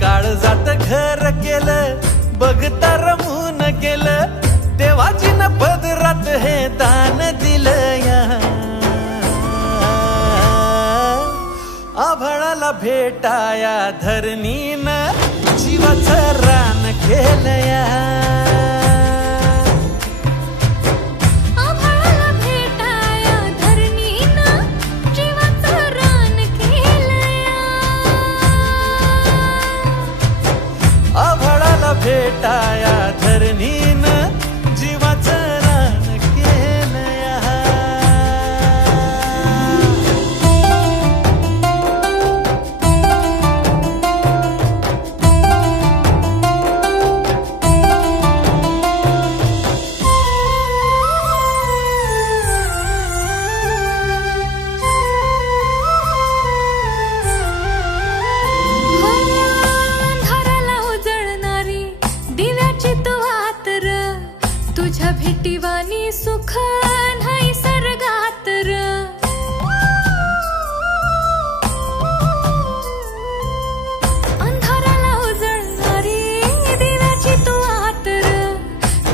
काळजात घर केलं बघता रमून गेलं देवाजीनं पदरात हे दान दिलं या आभाळाला भेटाया धरणीनं जीवाचं रान केलं या भेटाया धरणीनं जीवाचं रान केलं या तुझ्या भेटीवानी सुख नाही सर्गात र अंधाराला उजळणारी दिव्याची तू आत र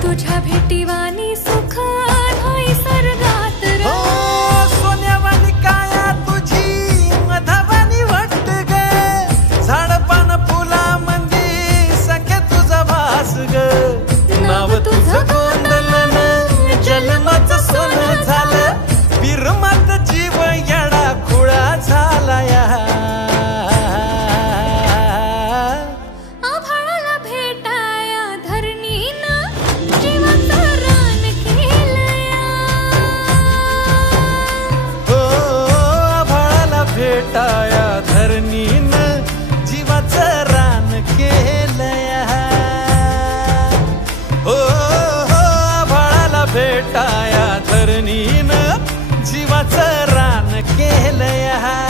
तुझ्या भेटीवानी सुख नाही सर्गात र सोन्यावानी काया तुझी मधावानी वाटत ग झाडपान फुला मंदी सखे तुझा भास ग नाव तुझं जन्माचं सोनं झालं बिरमात जीव येडा खुळा झाला या आभाळाला भेटाया धरणीनं जीवाचं रान केलं या हो आभाळाला भेटाया धरणीनं जीवाचं रान केलं या हो भेटाया धरणीनं जीवाचं रान केलं या